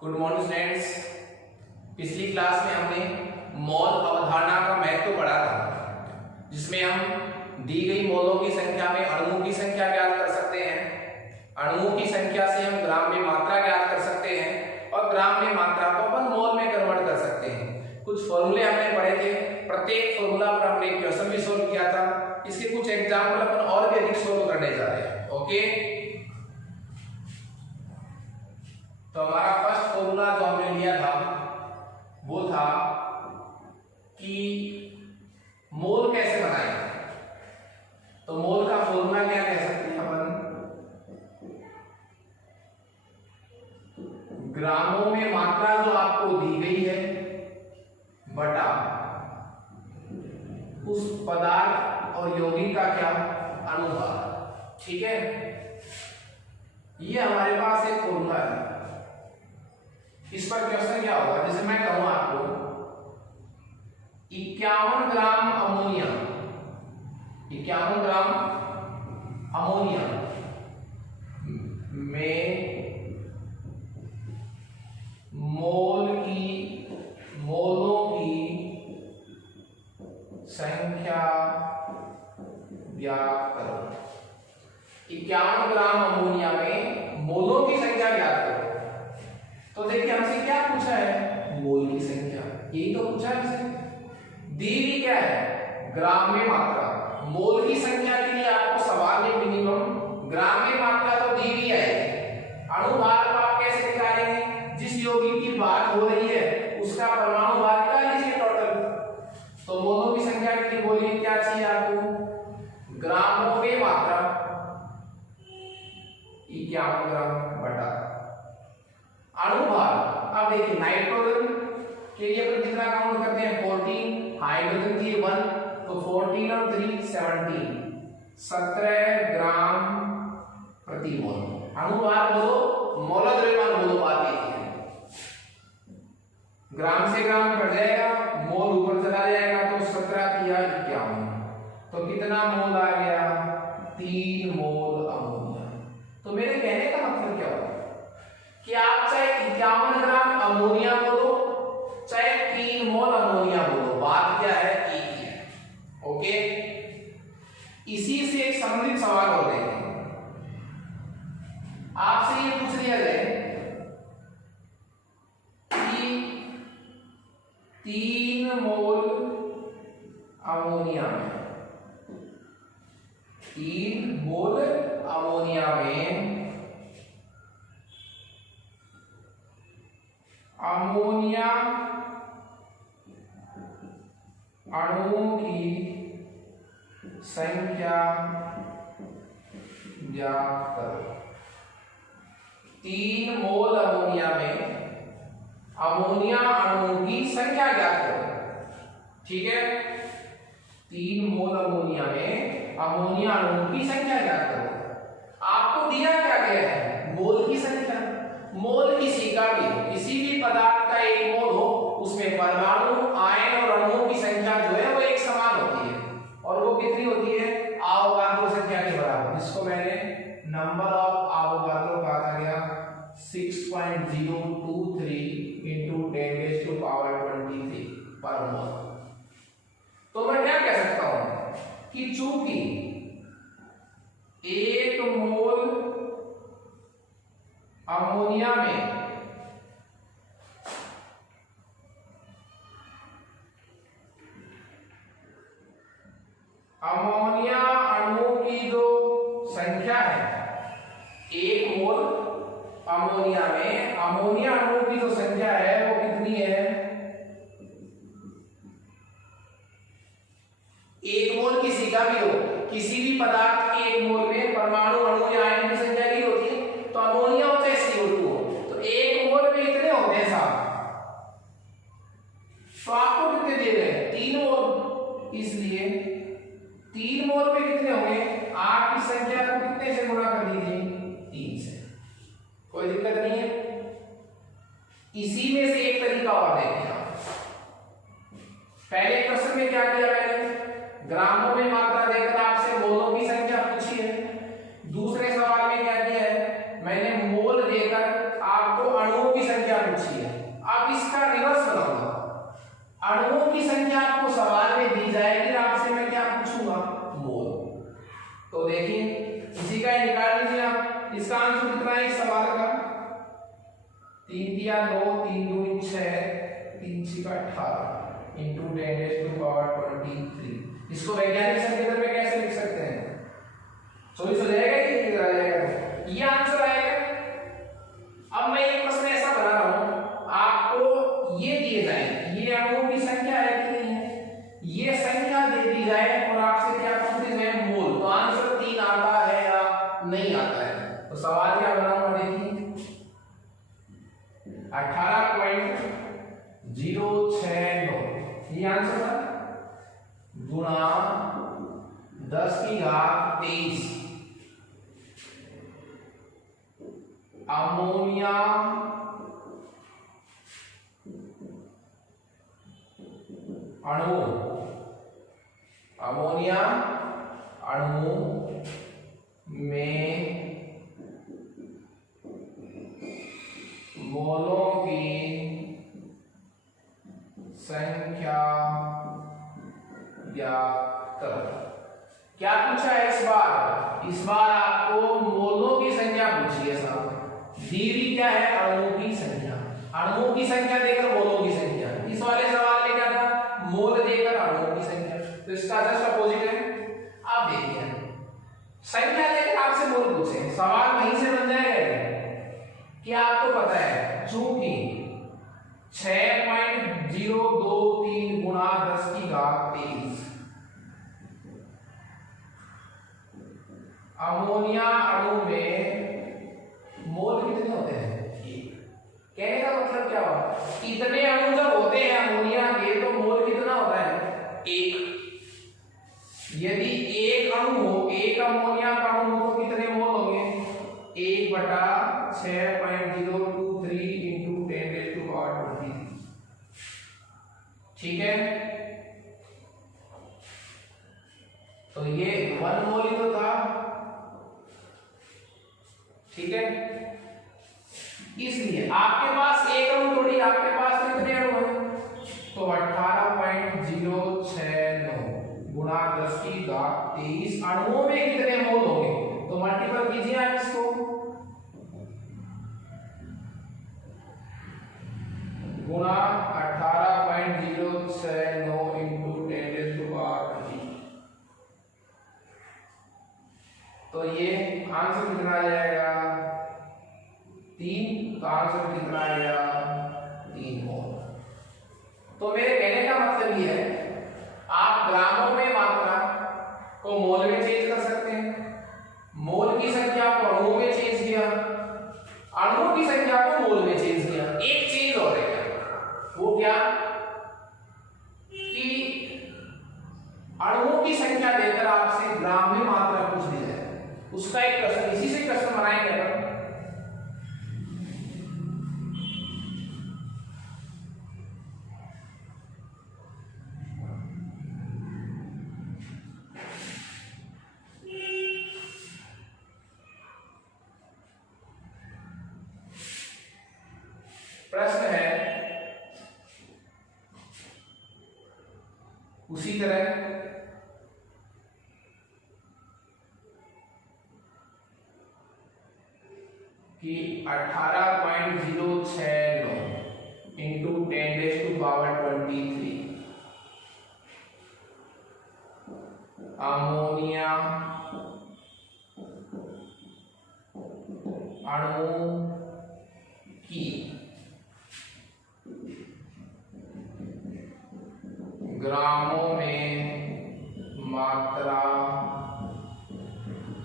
Good morning students. पिछली class में हमने मोल अवधारणा का महत्व पढ़ा था, जिसमें हम दी गई मोलों की संख्या में अणुओं की संख्या ज्ञात कर सकते हैं। अणुओं की संख्या से हम ग्राम में मात्रा ज्ञात कर सकते हैं और ग्राम में मात्रा को अपन मोल में कन्वर्ट कर सकते हैं। कुछ फॉर्मूले हमने पढ़े थे, प्रत्येक फॉर्मूला पर हमने क्वेश्चन भी सोल्व किया था। इसके कुछ एग्जाम्पल अपन और भी अधिक सोल्व करने जा रहे हैं। ओके, तो हमारा फर्स्ट फॉर्मूला जो हमने लिया था वो था कि मोल कैसे बनाएं। तो मोल का फॉर्मूला क्या कह सकते हैं अपन, ग्रामों में मात्रा जो आपको दी गई है बटा उस पदार्थ और यौगिक का क्या अनुपात। ठीक है, ये हमारे पास एक फॉर्मूला है। इस पर क्वेश्चन क्या होगा, जैसे मैं कहूं आपको 51 ग्राम अमोनिया, 51 ग्राम अमोनिया में मोलों की संख्या ज्ञात करो। 51 ग्राम अमोनिया में मोलों की संख्या ज्ञात करो। तो देखिए हमसे क्या पूछा है, मोल की संख्या, यही तो पूछा है हमसे। दी हुई क्या है, ग्राम में मात्रा। मोल की संख्या के लिए आपको सवाल में मिनिमम ग्राम में मात्रा तो दी हुई है। अणुभार को आप कैसे निकालेंगे, जिस यौगिक की बात हो रही है उसका परमाणु भार निकाल लीजिए टोटल। तो मोलों की संख्या के लिए बोलिए क्या चाहिए आपको, ग्रामों में मात्रा 51 ग्राम बटा अणुभार। अब देखिए नाइट्रोजन के लिए अपन कितना काउंट करते हैं 14, हाइड्रोजन की 1, तो 14 और 3 17 ग्राम प्रति मोल। अणुभार बोलो, मोल द्रव्यमान बोलो, बात एक ही है। ग्राम से ग्राम कट जाएगा, मोल ऊपर चला जाएगा, तो 17 किया 51, तो कितना मोल आ गया, 3 मोल अमोनिया। तो मेरे कहने का मतलब क्या होगा कि आप चाहे 51 ग्राम अमोनिया बोलो चाहे 3 मोल अमोनिया बोलो, बात क्या है, एक ही है। ओके, इसी से एक संबंधित सवाल हो रहे हैं। आपसे ये पूछ लिया जाए कि 3 मोल अमोनिया में 3 मोल अमोनिया में अमोनिया अणुओं की संख्या ज्ञात करो। 3 मोल अमोनिया में अमोनिया अणुओं की संख्या ज्ञात करो। ठीक है, 3 मोल अमोनिया में अमोनिया अणुओं की संख्या ज्ञात करो। आपको दिया क्या गया है, मोल की संख्या। मोल किसी का भी, किसी भी पदार्थ का एक मोल हो, उसमें परमाणु, आयन और अणुओं की संख्या जो है वो एक समान होती है। और वो कितनी होती है, अवोगाद्रो संख्या के बराबर, जिसको मैंने नंबर ऑफ अवोगाद्रो कहा गया 6.023 × 10⁻23 पर मोल। तो मैं क्या कह सकता हूं कि चूंकि 1 मोल अमोनिया में अमोनिया अणुओं की जो संख्या है, 1 मोल अमोनिया में अमोनिया अणुओं की जो संख्या है वो कितनी है, 1 मोल किसी का भी हो, किसी भी पदार्थ के 1 मोल में परमाणु, अणु या आयन की संख्या की होती है। तो अमोनिया हो चाहे CO2 हो, तो 1 मोल में कितने होते हैं साहब, तो आपको कितने दे रहे हैं, 3 मोल। इसलिए 3 मोल में कितने होंगे, 8 की संख्या को कितने से गुणा कर दीजिए, 3 से। कोई दिक्कत नहीं है। इसी में से एक तरीका और देखते हैं। पहले क्वेश्चन में क्या किया मैंने, ग्रामों में मात्रा देकर आपसे मोलों की संख्या पूछी है। दूसरे सवाल में क्या किया है, मैंने मोल देकर आपको अणुओं की संख्या संख्या पूछी है। अब इसका रिवर्स बनाऊंगा, अणुओं की संख्या आपको सवाल में दी जाएगी, आपसे मैं क्या पूछूंगा, मोल। तो देखिए इसी का निकाल लीजिए आप। इसका आंसर कितना है इस सवाल का, 3 दिया 2, 3 दूनी 6, 3 6 18 इंटू 10⁻23। इसको वैज्ञानिक संकेतन में कैसे लिख सकते हैं, 24 हो जाएगा कि कितना आ जाएगा, ये आंसर आएगा। अब मैं एक प्रश्न ऐसा बना रहा हूं, आपको ये दिए जाए, ये अणुओं की संख्या है कि नहीं है, ये संख्या दे दी जाए और आपसे क्या पूछे जाए, मोल, तो आंसर 3 आता है या नहीं आता है। तो सवाल क्या बनाऊंगा, देखिए 18.069 ये आंसर था, गुणा 10⁻23 अमोनिया अणु, अमोनिया अणु में मोलों की संख्या ज्ञात करो। क्या पूछा है इस बार, इस बार आपको मोलों की संख्या पूछी है साहब। दी क्या है, अणुओं की संख्या, अणुओं की संख्या देकर मोलों की संख्या। इस वाले सवाल में क्या था, मोल देकर अणुओं की संख्या, तो इसका जस्ट अपोजिट है। आप देखिए संख्या देकर आपसे मोल पूछे, सवाल वहीं से बन जाएगा कि आपको पता है चूंकि 6.023 गुणा 10⁻23 अमोनिया अणु में मोल कितने होते हैं, कहने का मतलब क्या हुआ, इतने अणु जब होते हैं अमोनिया के तो मोल कितना होता है, 1। यदि एक अणु हो, एक अमोनिया का अणु हो तो कितने मोल होंगे, 1/6.023 इंटू 10⁻23। ठीक है, तो ये 1 मोल ही तो था, ठीक है। इसलिए आपके पास एक अणु थोड़ी, आपके पास कितने अणु हैं, तो 18.069 गुणा 10⁻23 अणुओं में कितने मोल होंगे, तो मल्टीपल कीजिए आप इसको, गुणा 18.069 इंटू 10⁻23। तो ये आंसर कितना आ जाएगा, 3। तो आंसर कितना आएगा, 3 मोल। तो मेरे कहने का मतलब ये है, आप ग्रामों में मात्रा को मोल में चेंज कर सकते हैं, मोल की संख्या को अणुओं में चेंज किया, अणुओं की संख्या को मोल में चेंज किया। एक चीज और है, वो क्या, कि अणुओं की संख्या देकर आपसे ग्राम में मात्रा पूछ दी जाए, उसका एक प्रश्न, इसी से प्रश्न बनाएंगे अपन। प्रश्न है उसी तरह कि 18.069 इंटू 10⁻23 अमोनिया अणु की ग्रामों में मात्रा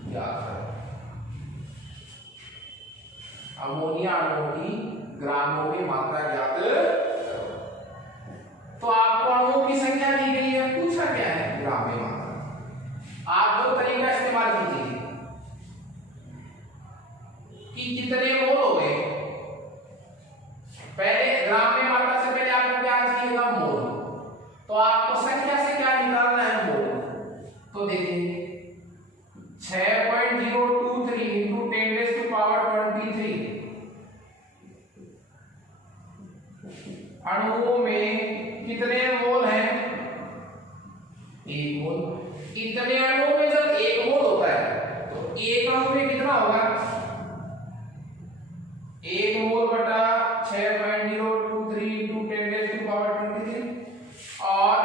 ज्ञात करो। अमोनिया अणुओं की ग्रामों में मात्रा ज्ञात करो। तो आपको अणुओं की संख्या दी गई है, पूछा क्या है, ग्राम में मात्रा। आप दो तरीका इस्तेमाल कीजिए कि कितने मोल हो गए, पहले ग्राम में मात्रा से पहले आपको क्या चाहिएगा, मोल। तो आपको संख्या से क्या निकालना है, मोल। तो देखिए 6.023 इंटू 10⁻23 अणुओं में कितने मोल हैं? 1 मोल। इतने अणुओं में जब 1 मोल होता है तो 1 अणु में कितना होगा? 1 मोल बटा 6.023 into 10⁻23 और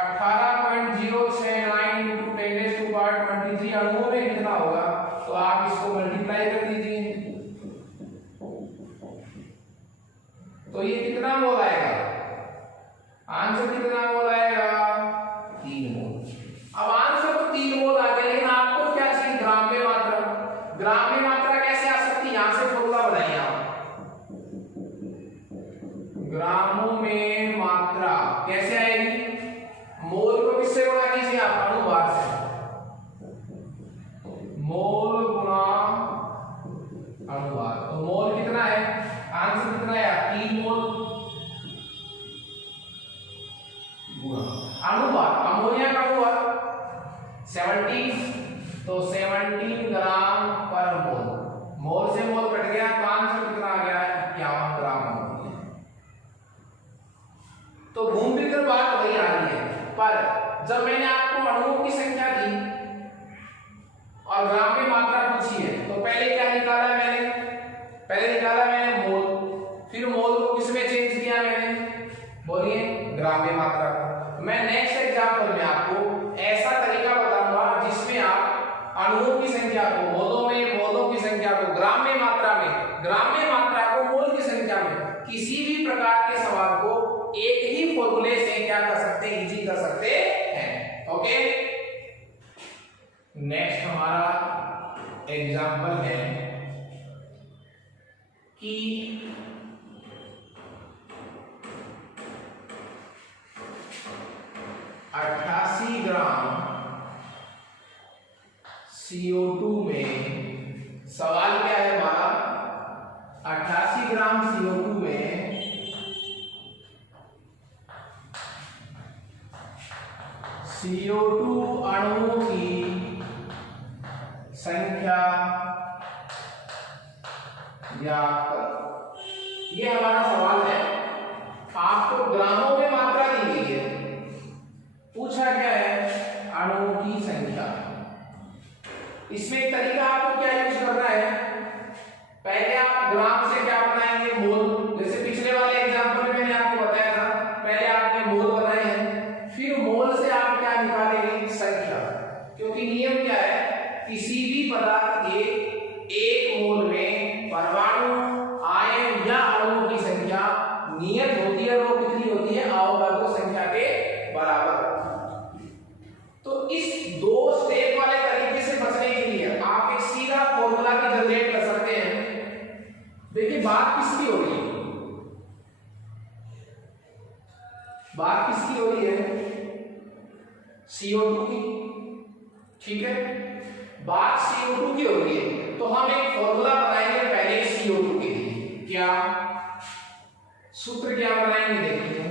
18.069 into 10⁻23 अणुओं में कितना होगा? तो आप इसको मल्टीप्लाई कर दीजिए तो ये कितना मोल आएगा? आंसर कितना मोल आएगा? 3 मोल। अब आंसर तो 3 मोल आ गया, लेकिन आपको क्या चाहिए? ग्राम में मात्रा। ग्राम में मात्रा कैसे आ सकती है? यहां से फॉर्मूला बनाइए आप। ग्रामों में मात्रा कैसे आएगी? मोल को किससे गुणा कीजिए आप? अणुभार से। मोल गुणा अणुभार। तो मोल कितना है? आंसर कितना है? 3 मोल गुणा अणुभार। अमोनिया का अणुभार 17, तो 17 ग्राम पर मोल। मोल से मोल कट गया तो आंसर कितना आ गया? 51 ग्राम अमोनिया। तो घूम फिर बात वही आ रही है, पर जब मैंने आपको अणुओं की संख्या दी और ग्राम में मात्रा पूछी है तो पहले क्या निकाला मैंने? पहले निकाला मैंने मोल, फिर मोल को किसमें चेंज किया मैंने? बोलिए, ग्राम में मात्रा। मैं नेक्स्ट एग्जांपल में आपको ऐसा तरीका बताऊंगा जिसमें आप अणुओं की संख्या को मोलों में, मोलों की संख्या को ग्राम में मात्रा में, ग्राम में मात्रा को मोल की संख्या में, किसी भी प्रकार के सवाल को एक ही फॉर्मूले से क्या कर सकते हैं? इजी कर सकते हैं। ओके, नेक्स्ट हमारा एग्जांपल है कि 88 ग्राम CO2 में, सवाल क्या है हमारा? 88 ग्राम CO2 में CO2 अणुओं की संख्या ज्ञात करो। ये हमारा सवाल है। आपको ग्रामों में मात्रा दी गई है, पूछा क्या है? अणुओं की संख्या। इसमें एक तरीका आपको क्या यूज करना है? पहले आप ग्राम से क्या बनाएंगे? मोल। जैसे पिछले वाले एग्जांपल में मैंने आपको बताया था, पहले आपने मोल बनाए हैं, फिर मोल से आप क्या निकालेंगे? संख्या। क्योंकि नियम क्या है? किसी भी पदार्थ के 1 मोल में परमाणु, आयन या अणुओं की संख्या नियत होती है। वो कितनी होती है? अवगाद्रो संख्या के बराबर। तो इस 2 स्टेप वाले तरीके से बचने के लिए आप एक सीधा फॉर्मूला भी जनरेट कर सकते हैं। देखिए, बात किसकी हो रही है? बात किसकी हो रही है? CO2 की। ठीक है, बात CO2 की हो रही है तो हम एक फॉर्मूला बनाएंगे पहले CO2 के लिए। क्या सूत्र क्या बनाएंगे? देखिए,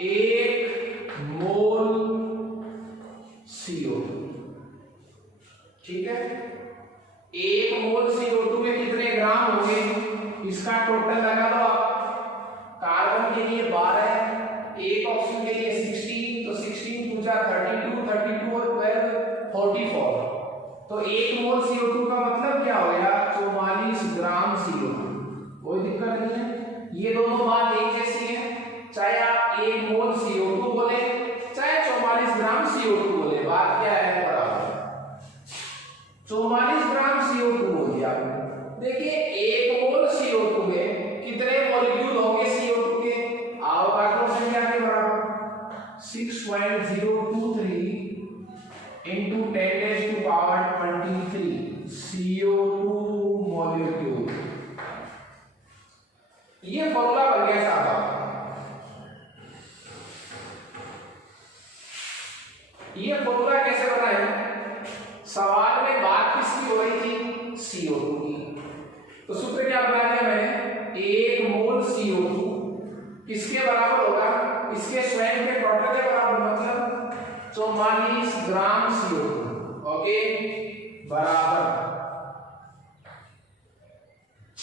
1 मोल CO2। ठीक है, 1 मोल CO2 में कितने ग्राम होंगे? इसका टोटल लगा लो आप। कार्बन के लिए 12, एक ऑप्शन के लिए 16, तो 16 पूजा 32, 32 और 12 44। तो 1 मोल CO2 का मतलब क्या हो गया? 44 ग्राम CO2। कोई दिक्कत नहीं है, ये दोनों बात एक जैसी है। चाहे आप 1 मोल CO2 बोले, चाहे 44 ग्राम CO2 बोले, बात क्या है? बराबर। 44 ग्राम CO2 हो गया। देखिए, 1 मोल CO2 में कितने मॉलिक्यूल होंगे CO2 के? अवगाद्रो संख्या के बराबर 6.023 into 10⁻23 CO2 मॉलिक्यूल। ये फॉर्मूला बन गया साहब। ये फॉर्मूला कैसे बना है? सवाल में बात किसकी हो रही थी? CO2 की। तो सूत्र क्या बना दिया मैंने? 1 मोल CO2 किसके बराबर होगा? इसके स्वयं के टोटल के बराबर, मतलब 44 ग्राम CO2। ओके, बराबर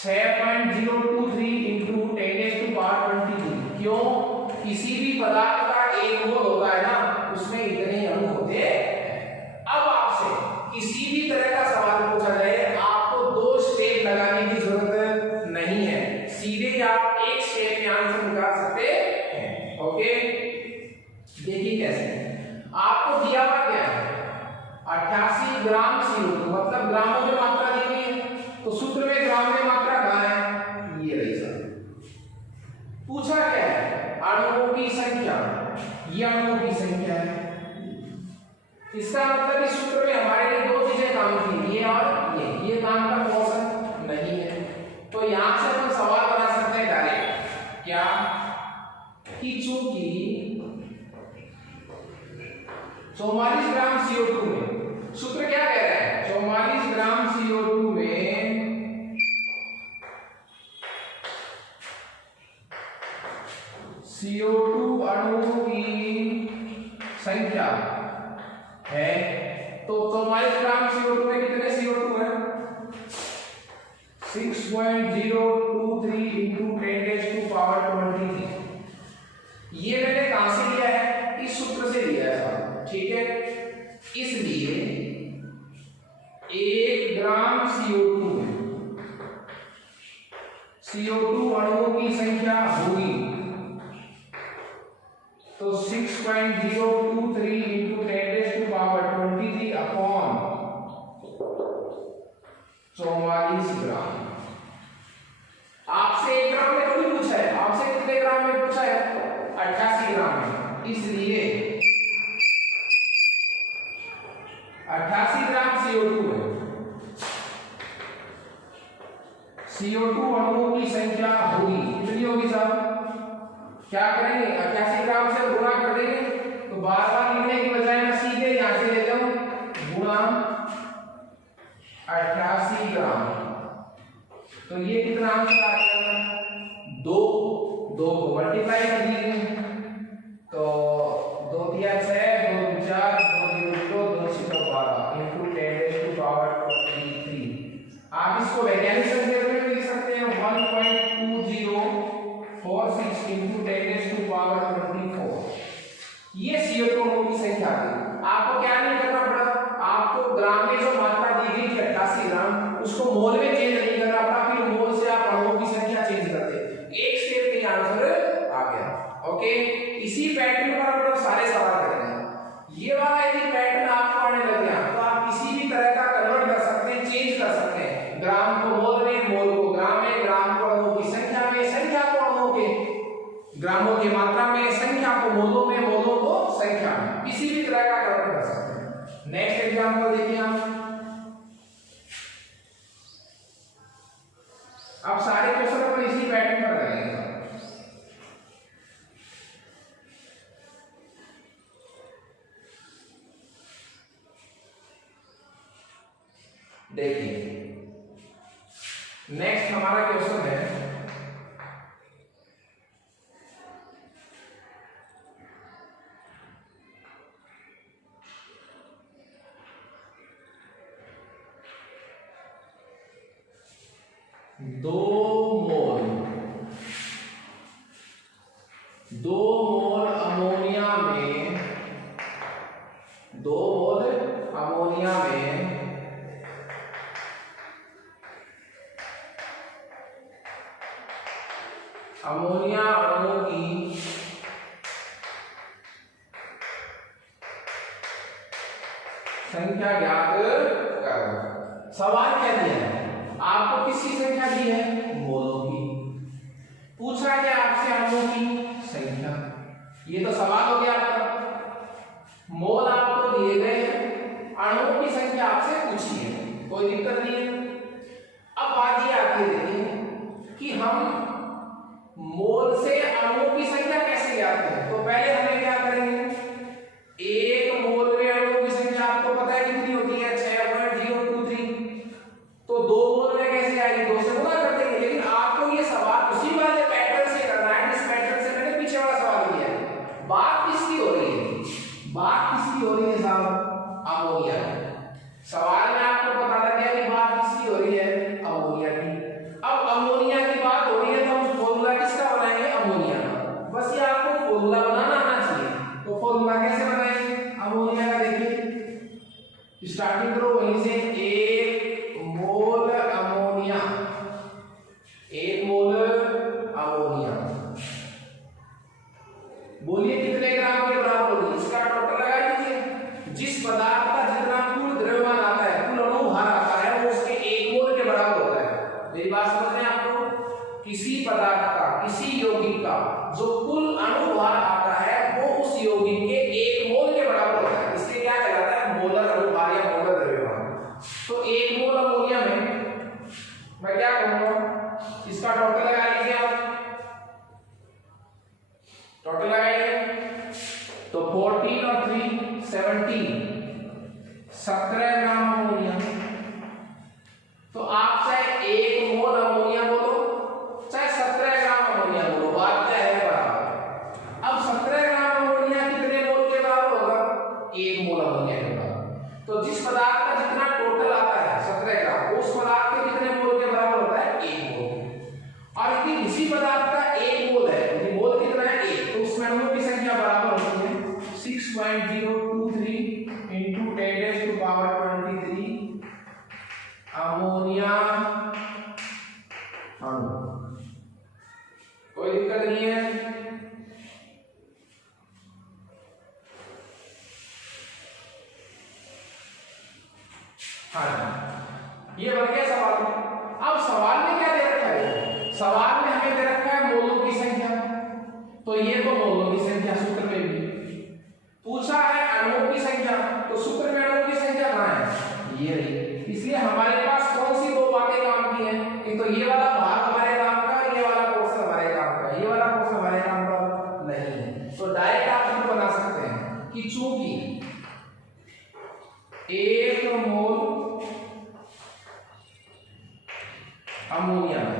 6.023 इंटू 10⁻23। क्यों? किसी भी पदार्थ का एक मोल होता है ना, उसमें इतने ही अणु होते हैं। अब आपसे किसी भी तरह का सवाल पूछा जाए, आपको 2 स्टेप लगाने की जरूरत नहीं है, सीधे आप एक स्टेप में आंसर निकाल सकते हैं। ओके, देखिए कैसे। आपको दिया हुआ क्या है? 88 ग्राम CO2, मतलब ग्रामों में मात्रा दी हुई है, तो सूत्र में ग्राम में मात्रा कहां है? ये रही सर। पूछा क्या है? अणुओं की संख्या, ये अणुओं की संख्या है। इसका मतलब इस सूत्र में हमारे लिए 2 चीजें काम की, ये और ये काम का क्वेश्चन नहीं है। तो यहां से हम सवाल बना सकते हैं डायरेक्ट, क्या कि चूंकि 44 ग्राम CO2 में, सूत्र क्या कह रहा है? 44 ग्राम CO2 में CO2 अणुओं की संख्या है, तो 44 ग्राम CO2 में कितने CO2 है? 6.023 इंटू 10⁻23। ये मैंने कहां से लिया है? इस सूत्र से लिया है साहब, ठीक है। इसलिए 1 ग्राम CO2 में CO2 अणुओं की संख्या होगी तो 6.023 इंटू 10⁻23 अपॉन 44 ग्राम। आपसे 1 ग्राम में थोड़ी पूछा है, आपसे कितने ग्राम में पूछा है? 88 ग्राम में। इसलिए 88 ग्राम CO2 है, CO2 अणुओं की संख्या होगी, कितनी होगी साहब? क्या करेंगे? 88 ग्राम से गुणा कर देंगे, तो बार बार लिखने की बजाय मैं सीधे यहां से ले जाऊं, गुणा 88 ग्राम, तो ये कितना आंसर आ गया? 2 को मल्टीप्लाई कर दीजिए, तो 2 तिया 6, 2 दूनी 4, 2 0 2 6 12 इंटू 10⁻23। आप इसको वैज्ञानिक संकेत में लिख सकते हैं 1.2046 इंटू 10⁻24। ये CO2 अणुओं की संख्या थी। आपको क्या नहीं करना पड़ा? आपको ग्राम में जो मात्रा दी गई थी 88 ग्राम, उसको मोल में चेंज नहीं करना पड़ा, फिर मोल से आप अणुओं की संख्या चेंज करते, एक स्टेप में आंसर आ गया। ओके, इसी पैटर्न पर हम लोग सारे सवाल करेंगे। ये वाला यदि पैटर्न आपको आने लग गया तो आप किसी भी तरह का कन्वर्ट कर सकते हैं, चेंज कर सकते हैं, ग्राम को मोल में, मोल को ग्राम में, ग्राम को अणुओं की संख्या में, संख्या को अणुओं के ग्रामों की मात्रा में, संख्या को मोलों में, मोलों को संख्या में, किसी भी तरह का कन्वर्ट कर सकते हैं। नेक्स्ट एग्जांपल देखिए आप। अब सारे क्वेश्चन अपन इसी पैटर्न पर करेंगे। देखिए नेक्स्ट हमारा क्वेश्चन है, दो मोल अमोनिया में, 2 मोल अमोनिया में अमोनिया अणुओं की संख्या ज्ञात करो। सवाल क्या दिया है? आपको किसकी संख्या दी है? मोलों की। पूछा क्या आपसे? अणुओं की संख्या। ये तो सवाल हो गया आपका। मोल आपको दिए गए हैं, अणुओं की संख्या आपसे पूछी है, कोई दिक्कत नहीं है। अब बात ये आती है देखिए कि हम मोल से अणुओं की संख्या कैसे ज्ञात करें। तो पहले हमें क्या करेंगे? 1 मोल में अणुओं की संख्या आपको पता है कितनी होती है? 6.023। तो 2 मोल में कैसे आएगी? 2 से गुणा कर देंगे। लेकिन आपको ये सवाल उसी वाले पैटर्न से करना है जिस पैटर्न से मैंने पीछे वाला सवाल किया है। बात किसकी हो रही है? बात किसकी हो रही है साहब? अमोनिया। सवाल में आपको पता लग गया कि बात किसकी हो रही है? अमोनिया की। अब मैं क्या करूंगा, इसका टोटल लगा लीजिए आप, टोटल लगाइए तो 14 और 3 17 ग्राम अमोनिया। तो आप चाहे 1 मोल अमोनिया बोलो चाहे 17 ग्राम अमोनिया बोलो, बात क्या है बराबर। अब 17 ग्राम अमोनिया कितने मोल के बराबर होगा, 1 मोल अमोनिया के बराबर। तो जिस पदार्थ का जितना टोटल आता है 17 ग्राम, उस पदार्थ के कितने मोल के बराबर होता है, 1 मोल। और यदि इसी पदार्थ का 1 मोल है, यदि मोल कितना है 1, तो उसमें अणुओं की संख्या बराबर होती है 6.023 into 10⁻23 अमोनिया अणु। कोई दिक्कत नहीं है। हाँ, ये बन गया सवाल। अब सवाल में क्या दे रखा है, सवाल में हमें दे रखा है मोलों की संख्या, तो ये तो मोलों की संख्या सूत्र में भी पूछा है, अणुओं की संख्या, तो सूत्र में अणुओं की संख्या कहां है, ये रही। इसलिए हमारे पास कौन सी दो बातें काम की हैं, एक तो ये वाला भाग हमारे काम का, ये वाला पोर्शन हमारे काम का, ये वाला पोर्शन हमारे काम का नहीं है। तो डायरेक्ट आप सूत्र बना सकते हैं कि चूंकि 1 मोल अमोनिया में,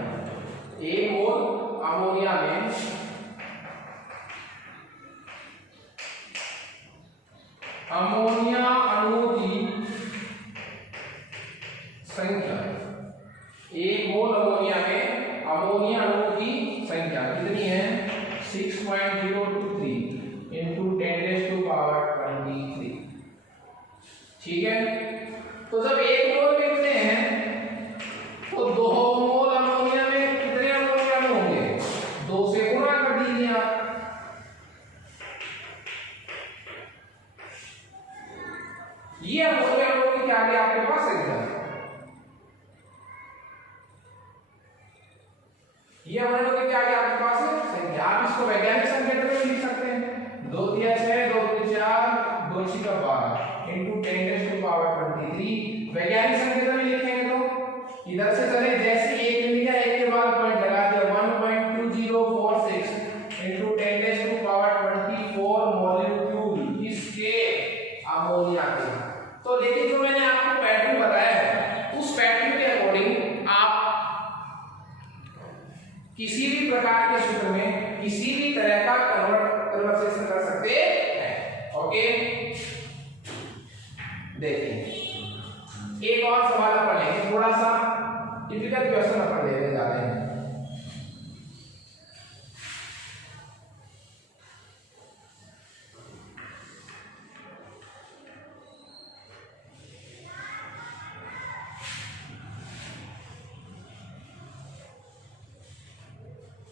1 मोल अमोनिया में अमोनिया अणुओं की संख्या, 1 मोल अमोनिया में अमोनिया अणुओं की संख्या कितनी है, 6.023 into 10⁻23। ठीक है, तो जब 1 मोल में कितने हैं, तो 2 मोल अमोनिया में कितने अमोनिया अणु होंगे, 2 से गुणा कर दीजिए आप। ये अमोनिया अणुओं की क्या आ गया आपके पास संख्या, ये अमोनिया अणुओं की क्या आ गया आपके पास संख्या। आप इसको वैज्ञानिक संकेतन में लिख सकते हैं, 2 3 6 2 3 4 2 6 12 into 10⁻23। वैज्ञानिक संकेतन में लिखेंगे तो इधर से चले, जैसे 1 मिल गया, 1 के बाद पॉइंट लगा दिया, 1.2046 into 10⁻24 मॉलिक्यूल इसके अमोनिया के। तो देखिए जो मैंने आपको पैटर्न बताया है, उस पैटर्न के अकॉर्डिंग आप किसी भी प्रकार के सूत्र में किसी भी तरह का कन्वर्सेशन कर सकते हैं। ओके, देखिए एक और सवाल पढ़ लेंगे, थोड़ा सा टिपिकल क्वेश्चन पढ़ लेने जा रहे हैं।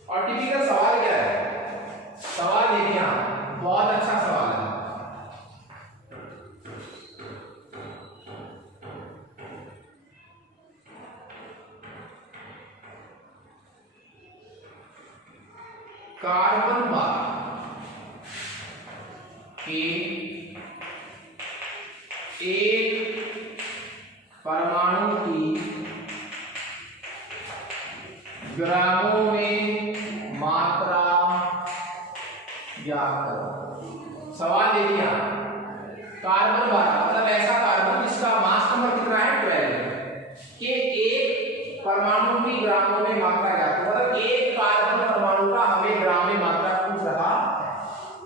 और टिपिकल सवाल क्या है, सवाल देखिए आप, बहुत अच्छा सवाल है। कार्बन 12 के एक परमाणु की ग्रामों में मात्रा ज्ञात करो। सवाल देखिए आप, कार्बन 12 मतलब ऐसा कार्बन जिसका मास नंबर कितना है 12 के एक परमाणु की ग्रामों में मात्रा ज्ञात करो। मतलब एक कार्बन परमाणु का हमें ग्राम में मात्रा पूछ रहा है,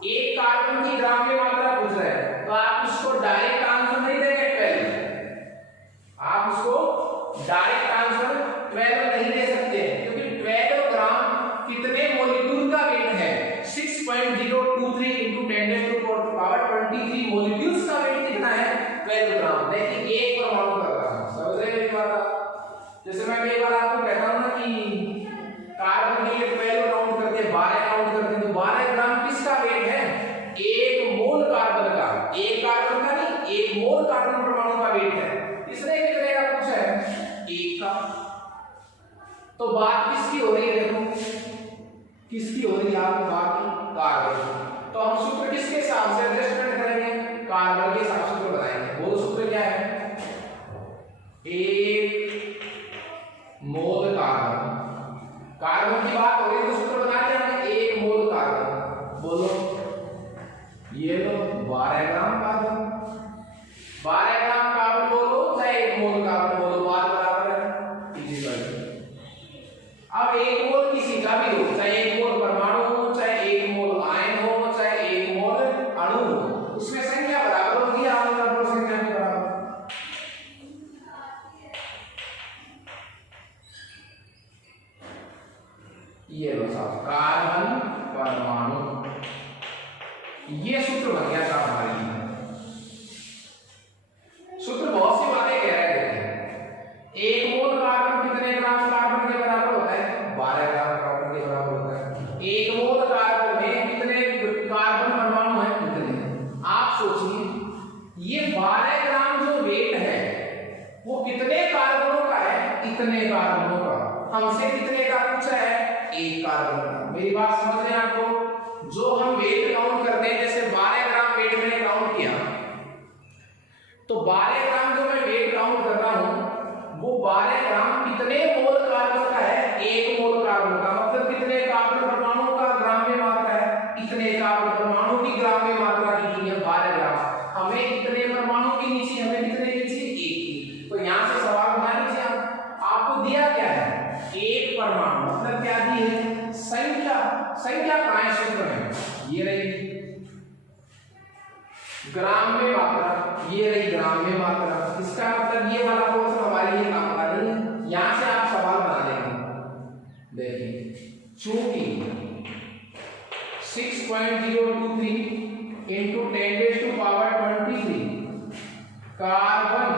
एक कार्बन की ग्राम में मात्रा पूछ रहे हैं, तो आप उसको डायरेक्ट आंसर नहीं देंगे 12, आप उसको डायरेक्ट आंसर 12 नहीं दे सकते, क्योंकि 12 ग्राम कितने मॉलिक्यूल का वेट है, 6.023 into 10⁻23 मॉलिक्यूल्स का वेट कितना है 12 ग्राम। देखिए एक परमाणु का ग्राम, समझ रहे मेरी बात। जैसे मैं कई बार आपको कहता हूं ना कि कार्बन के लिए 12 काउंट करते हैं, 12 काउंट करते हैं, तो 12 ग्राम किसका वेट है, एक मोल कार्बन का, एक कार्बन का नहीं, एक मोल कार्बन परमाणु का वेट है। इसने कितने का पूछा है, 1 का। तो बात किसकी हो रही है, देखो किसकी हो रही है, आपकी बात कार्बन। तो हम सूत्र किसके हिसाब से एडजस्टमेंट करेंगे, कार्बन के हिसाब से सूत्र बनाएंगे। वो सूत्र क्या है, 1 मोल कार्बन। कार्बन की बात हो रही है तो सूत्र बना लिया हमने, 1 मोल कार्बन। बोलो ये लो 12 ग्राम कार्बन। 12 ग्राम कार्बन बोलो चाहे 1 मोल कार्बन बोलो, बात बराबर है, इक्वल। अब 1 मोल किसी का भी हो, चाहे 1 मोल परमाणु हो, चाहे 1 मोल आयन हो, चाहे 1 मोल अणु हो, उसमें संख्या बराबर होगी, आमतौर संख्या के बराबर। ये लो साहब कार्बन परमाणु, ये सूत्र बन गया था हमारी। सूत्र बहुत सी बातें कह रहे थे। 1 मोल कार्बन कितने ग्राम कार्बन के बराबर होता है? 12 ग्राम कार्बन के बराबर होता है। 1 मोल कार्बन में कितने कार्बन परमाणु हैं? कितने? आप सोचिए ये 12 ग्राम जो वेट है वो कितने कार्बनों का है? इतने कार्बनों का। हमसे कितने का पूछा है? 1 कार्बन का। मेरी बात समझ रहे हैं आपको? जो हम वेट काउंट करते हैं, जैसे 12 ग्राम वेट मैंने काउंट किया, तो 12 ग्राम जो मैं वेट काउंट कर रहा हूं वो 12 ग्राम कितने मोल कार्बन का है? 1 मोल कार्बन का। मतलब कितने कार्बन परमाणु का ग्राम में मात्रा है? इतने कार्बन परमाणु की ग्राम में मात्रा कितनी है? 12 ग्राम। हमें कितने परमाणु की नीचे, हमें कितने की चाहिए? 1 की। तो यहां से सवाल बना लीजिए आप, आपको दिया क्या है? 1 परमाणु। मतलब क्या दी है? संख्या। संख्या कहां है सूत्र में? ये रही ग्राम में मात्रा, ये रही ग्राम में मात्रा। इसका मतलब ये वाला पोर्शन हमारे लिए काम का नहीं है। यहां से आप सवाल बना लेंगे। देखिए चूंकि 6.023 into 10⁻23 कार्बन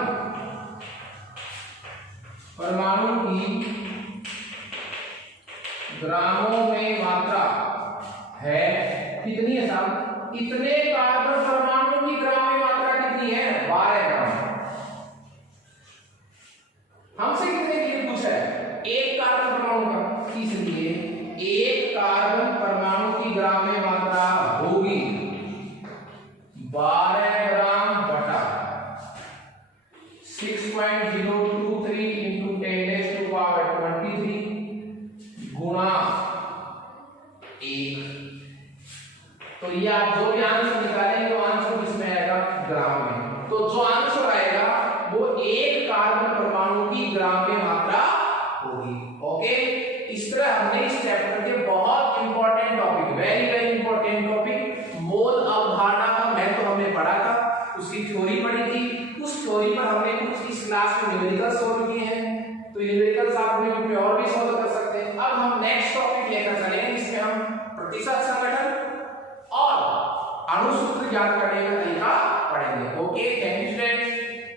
परमाणु की ग्रामों में मात्रा है, कितनी है साहब? इतने कार्बन परमाणु की ग्राम में मात्रा कितनी है? 12 ग्राम। हमसे कितने के लिए पूछा है? 1 कार्बन परमाणु का। इसलिए 1 कार्बन परमाणु की ग्राम में मात्रा होगी 12 ग्राम बटा 6.023 into 10⁻23 गुणा 1। तो ये आप जो भी आंसर निकालेंगे वो आंसर किसमें आएगा? ग्राम में। तो जो आंसर आएगा वो 1 कार्बन परमाणु की ग्राम में मात्रा होगी। ओके, इस तरह हमने इस चैप्टर के बहुत important topic, very very important topic mole अवधारणा का महत्व हमने पढ़ा था, उसकी थ्योरी पढ़ी थी। उस थ्योरी पर हमने कुछ इस क्लास में न्यूमेरिकल सॉल्व किए हैं। तो न्यूमेरिकल्स आप में और भी सॉल्व कर सकते हैं। अब हम नेक्स्ट टॉपिक लेकर चलेंगे, इसमें हम प्रतिशत संगठन और अणु सूत्र ज्ञात करने का तरीका पढ़ेंगे। Okay, thank you students.